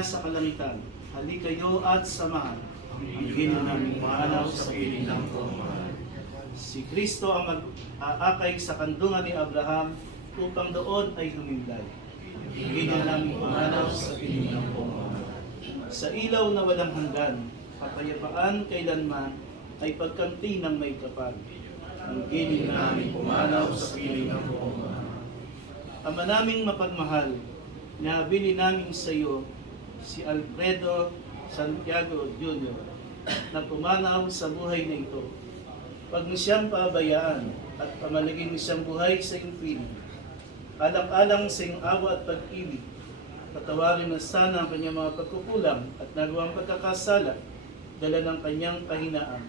Sa kalangitan, halikayo at samahan ang gino naming mahalaw sa piling ng pagmamahal. Si Kristo ang mag-aakay sa kandungan ni Abraham upang doon ay humimlay. Ang gino naming mahalaw sa piling ng pagmamahal. Sa ilaw na walang hanggan, kapayapaan kailanman ay pagkanti ng may kapal. Ang gino naming pumanaw sa piling ng pagmamahal. Ama naming mapagmahal, nabili namin sa iyo si Alfredo Santiago Jr. na pumanaw sa buhay na ito. Huwag mo siyang pabayaan at pamalagin mo siyang buhay sa iyong piling. Alang-alang sa iyong awa at pag-ibig, patawarin na sana ang kanyang mga pagkukulang at nagawang pagkakasala, dala ng kanyang kahinaan.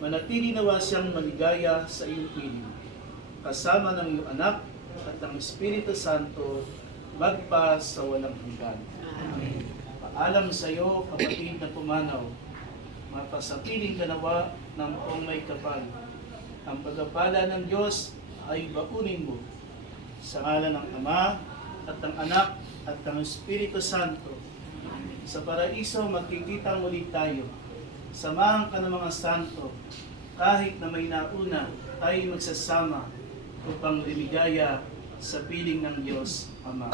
Manatili nawa siyang maligaya sa iyong piling, kasama ng iyong anak at ng Espiritu Santo, magpa sa walang hanggan. Amen. Paalam sa iyo, kapatid na pumanaw, mapasapiling kanawa ng buong may kapal. Ang pagpapala ng Diyos ay baunin mo sa ngalan ng Ama at ng Anak at ng Espiritu Santo. Sa paraiso magkikita muli tayo. Samahan ka ng mga santo, kahit na may nauna tayo magsasama upang lumigaya sa piling ng Diyos Ama.